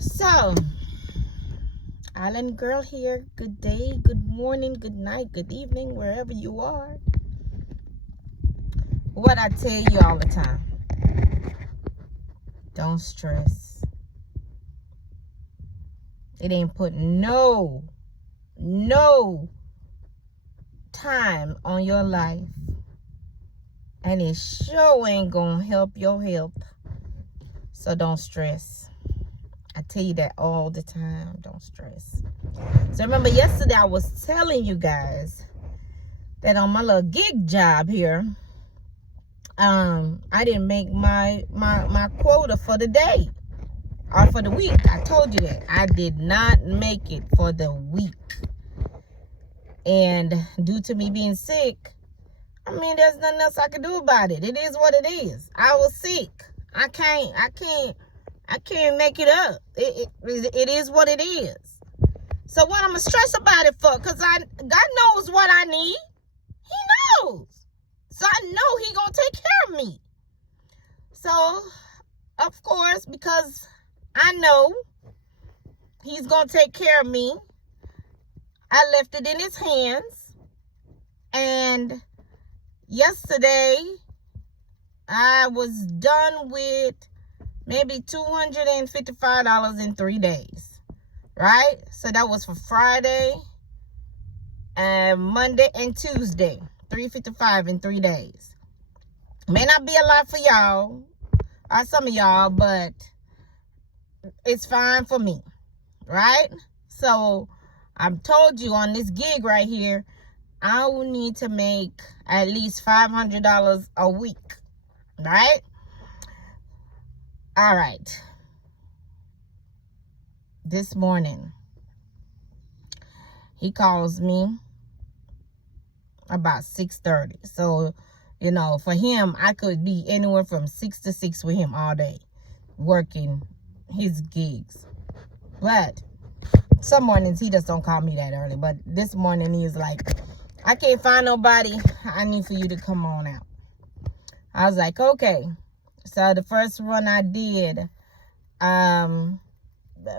So, Island Girl here. Good day, good morning, good night, good evening, wherever you are. What I tell you all the time, don't stress. It ain't putting no time on your life. And it sure ain't gonna help your health. So don't stress. I tell you that all the time. Don't stress. So remember yesterday I was telling you guys that on my little gig job here, I didn't make my quota for the day or for the week. I told you that. I did not make it for the week. And due to me being sick, I mean, there's nothing else I can do about it. It is what it is. I was sick. I can't make it up. It is what it is. So what I'm gonna stress about it for? Because God knows what I need. He knows. So I know he gonna take care of me. So, of course, because I know he's gonna take care of me, I left it in his hands. And yesterday, I was done with maybe $255 in 3 days, right? So that was for Friday and Monday and Tuesday, $355 in 3 days. May not be a lot for y'all, or some of y'all, but it's fine for me, right? So I've told you on this gig right here, I will need to make at least $500 a week, right? All right. This morning, he calls me about 6:30. So, you know, for him, I could be anywhere from 6 to 6 with him all day, working his gigs. But some mornings, he just don't call me that early. But this morning, he's like, I can't find nobody. I need for you to come on out. I was like, okay. So the first run I did,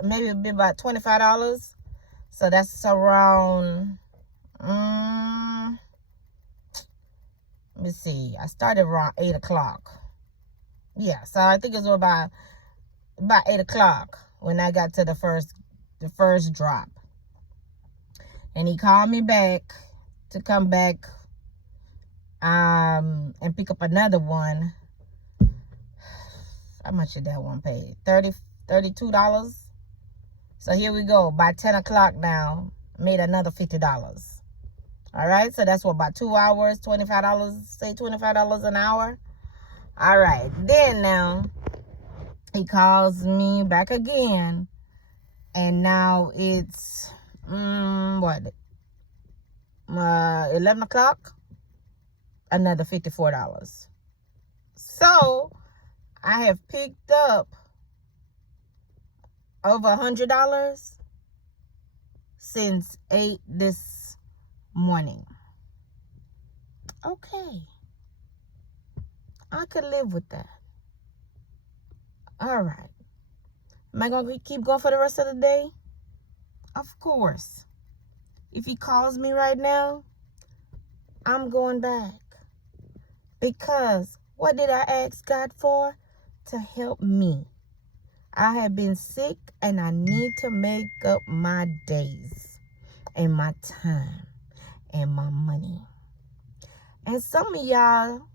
maybe it'd be about $25. So that's around, let me see. I started around 8 o'clock. Yeah, so I think it was about 8 o'clock when I got to the first drop. And he called me back to come back and pick up another one. How much did that one pay? $32. So here we go. By 10 o'clock now, made another $50. All right, so that's what, about 2 hours, $25, say $25 an hour. All right, then now he calls me back again, and now it's 11 o'clock, another $54. So I have picked up over $100 since 8 this morning. Okay, I could live with that. All right. Am I gonna keep going for the rest of the day? Of course. If he calls me right now, I'm going back. Because what did I ask God for? To help me. I have been sick and I need to make up my days and my time and my money. And some of y'all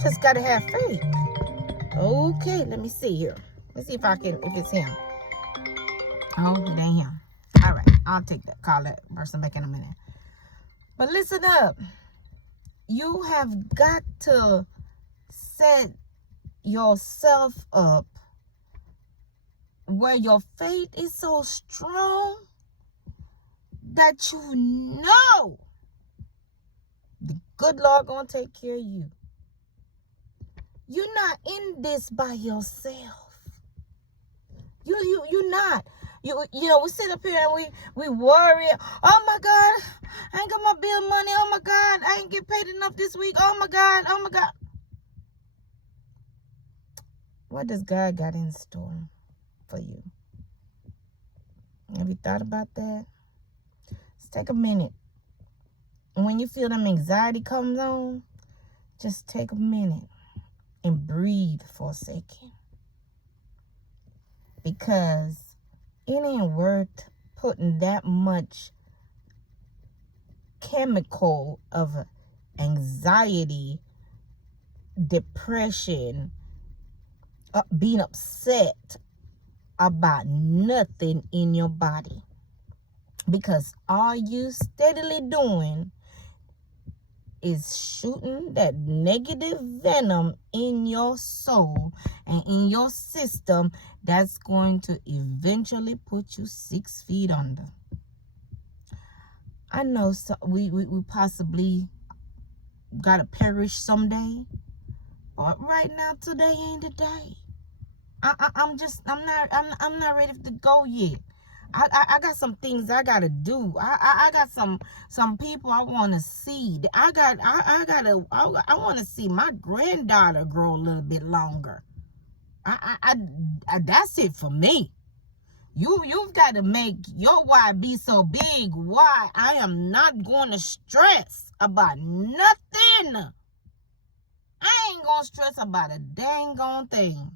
just gotta have faith. Okay, let me see here. Let's see if it's him. Oh, it ain't him. All right, I'll call that person back in a minute. But listen up. You have got to set yourself up where your faith is so strong that you know the good Lord gonna take care of you. You're not in this by yourself. You're not. You know, we sit up here and we worry. Oh my God, I ain't got my bill money. Oh my God, I ain't get paid enough this week. Oh my God. What does God got in store for you? Have you thought about that? Just take a minute. And when you feel them anxiety comes on, just take a minute and breathe for a second. Because it ain't worth putting that much chemical of anxiety, depression, being upset about nothing in your body. Because all you steadily doing is shooting that negative venom in your soul and in your system that's going to eventually put you 6 feet under. I know we possibly gotta perish someday, but right now, today ain't the day. I'm not ready to go yet. I got some things I gotta do. I got some people I want to see. I want to see my granddaughter grow a little bit longer. I that's it for me. You've got to make your why be so big. Why I am not going to stress about nothing. I ain't gonna stress about a dang on thing.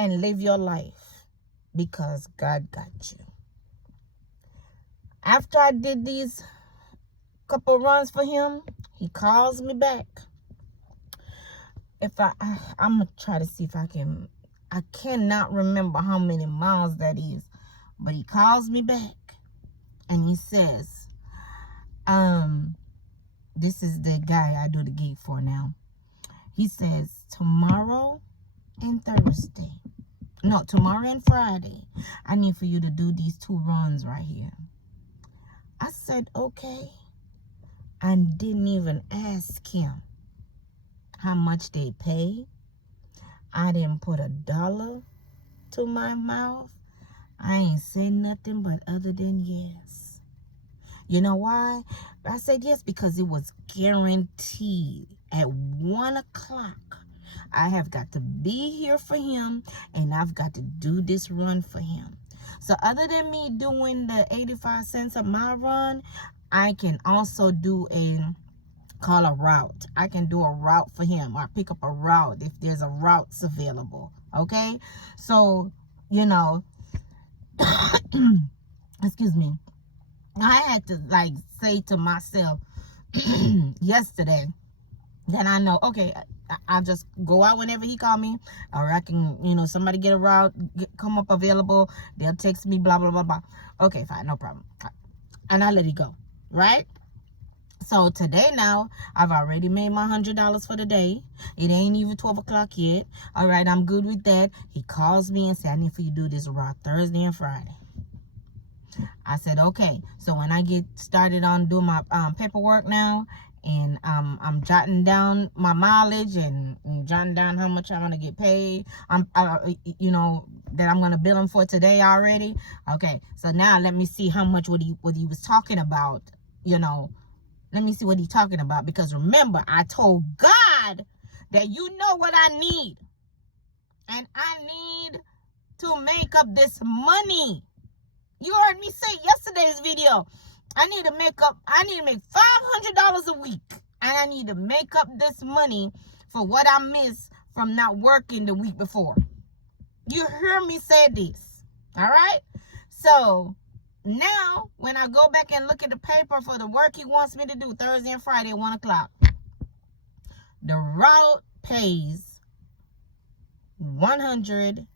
And live your life because God got you. After I did these couple runs for him, he calls me back. I'm gonna try to see if I cannot remember how many miles that is, but he calls me back and he says, this is the guy I do the gig for now. He says, tomorrow and Friday, I need for you to do these 2 runs right here. I said, okay. I didn't even ask him how much they pay. I didn't put $1 to my mouth. I ain't say nothing but other than yes. You know why? I said yes because it was guaranteed at 1 o'clock. I have got to be here for him, and I've got to do this run for him. So other than me doing the 85 cents a mile run, I can also do call a route. I can do a route for him, or pick up a route if there's a routes available. Okay? So, excuse me. I had to say to myself yesterday that I know, okay, I'll just go out whenever he call me, or I can, somebody get a route, come up available, they'll text me, blah, blah, blah, blah. Okay, fine, no problem. And I let it go, right? So today now, I've already made my $100 for the day. It ain't even 12 o'clock yet. All right, I'm good with that. He calls me and said, I need for you to do this route Thursday and Friday. I said, okay. So when I get started on doing my paperwork now, and I'm jotting down my mileage and jotting down how much I'm gonna get paid, that I'm gonna bill him for today already. Okay, so now let me see how much what he was talking about. Let me see what he's talking about, because remember, I told God that you know what I need, and I need to make up this money. You heard me say yesterday's video, I need to make $500 a week, and I need to make up this money for what I missed from not working the week before. You hear me say this, all right? So now, when I go back and look at the paper for the work he wants me to do Thursday and Friday at 1 o'clock, the route pays $184.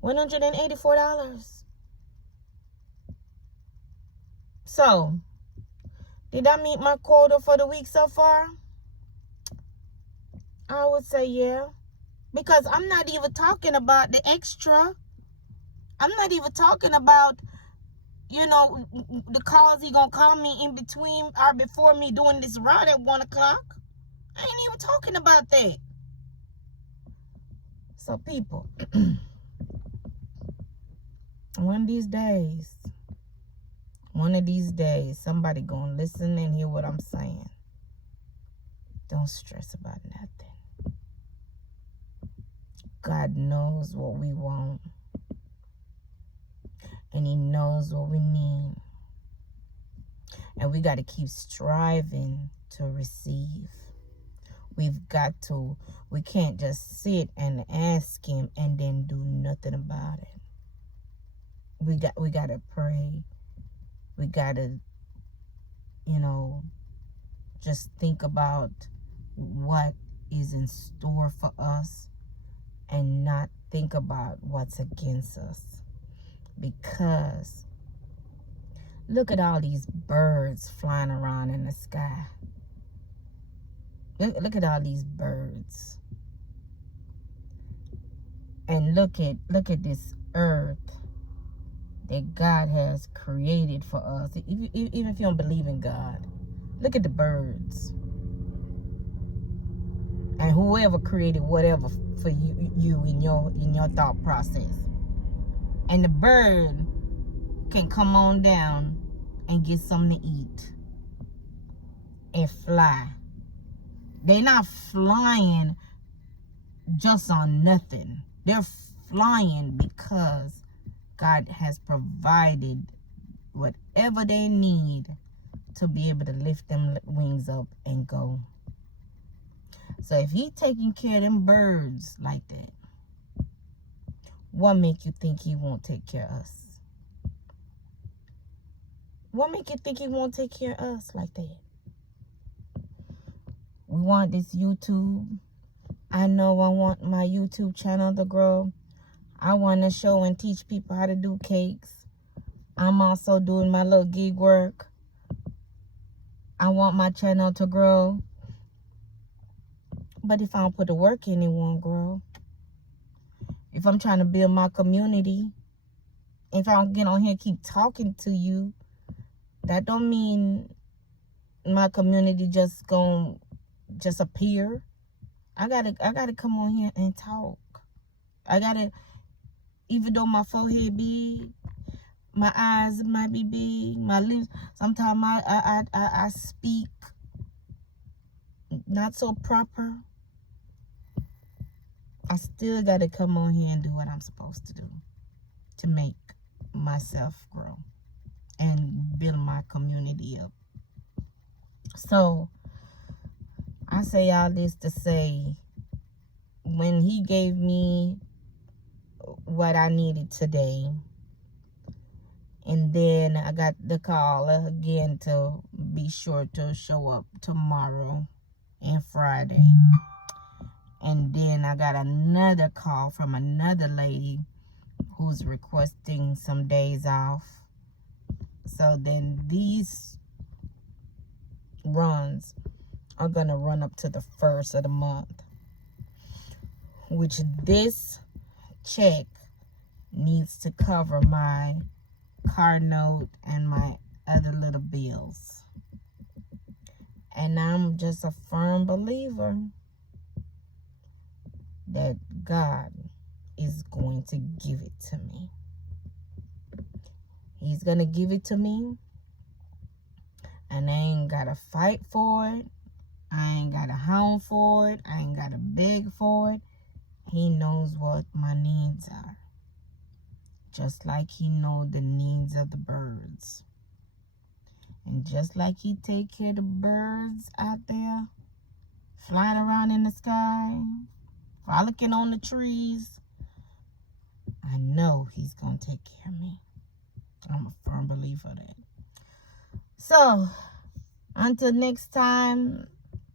$184. So, did I meet my quota for the week so far? I would say yeah. Because I'm not even talking about the extra. I'm not even talking about, the calls he gonna call me in between or before me doing this route at 1 o'clock. I ain't even talking about that. So people, one of these days, One of these days, somebody gonna listen and hear what I'm saying. Don't stress about nothing. God knows what we want. And he knows what we need. And we got to keep striving to receive. We can't just sit and ask him and then do nothing about it. We got to pray. We got to, just think about what is in store for us and not think about what's against us. Because look at all these birds flying around in the sky. Look at all these birds. And look at this earth that God has created for us. Even if you don't believe in God, look at the birds. And whoever created whatever for you in your thought process. And the bird can come on down and get something to eat and fly. They're not flying just on nothing. They're flying because God has provided whatever they need to be able to lift them wings up and go. So if he's taking care of them birds like that, what make you think he won't take care of us? What make you think he won't take care of us like that? We want this YouTube. I know I want my YouTube channel to grow. I want to show and teach people how to do cakes. I'm also doing my little gig work. I want my channel to grow. But if I don't put the work in, it won't grow. If I'm trying to build my community, if I don't get on here and keep talking to you, that don't mean my community just gonna appear. I gotta come on here and talk. I gotta, even though my forehead big, my eyes might be big, my lips, sometimes I speak not so proper. I still got to come on here and do what I'm supposed to do to make myself grow and build my community up. So, I say all this to say, when he gave me what I needed today, and then I got the call again to be sure to show up tomorrow and Friday. And then I got another call from another lady who's requesting some days off. So then these runs are going to run up to the 1st of the month. Which this check needs to cover my car note and my other little bills. And I'm just a firm believer that God is going to give it to me. He's going to give it to me. And I ain't got to fight for it. I ain't got to hound for it. I ain't got to beg for it. He knows what my needs are. Just like he knows the needs of the birds. And just like he take care of the birds out there, flying around in the sky, frolicking on the trees, I know he's going to take care of me. I'm a firm believer of that. So, until next time,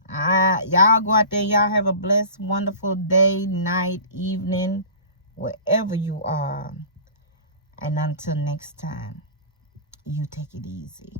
y'all go out there, y'all have a blessed, wonderful day, night, evening, wherever you are. And until next time, you take it easy.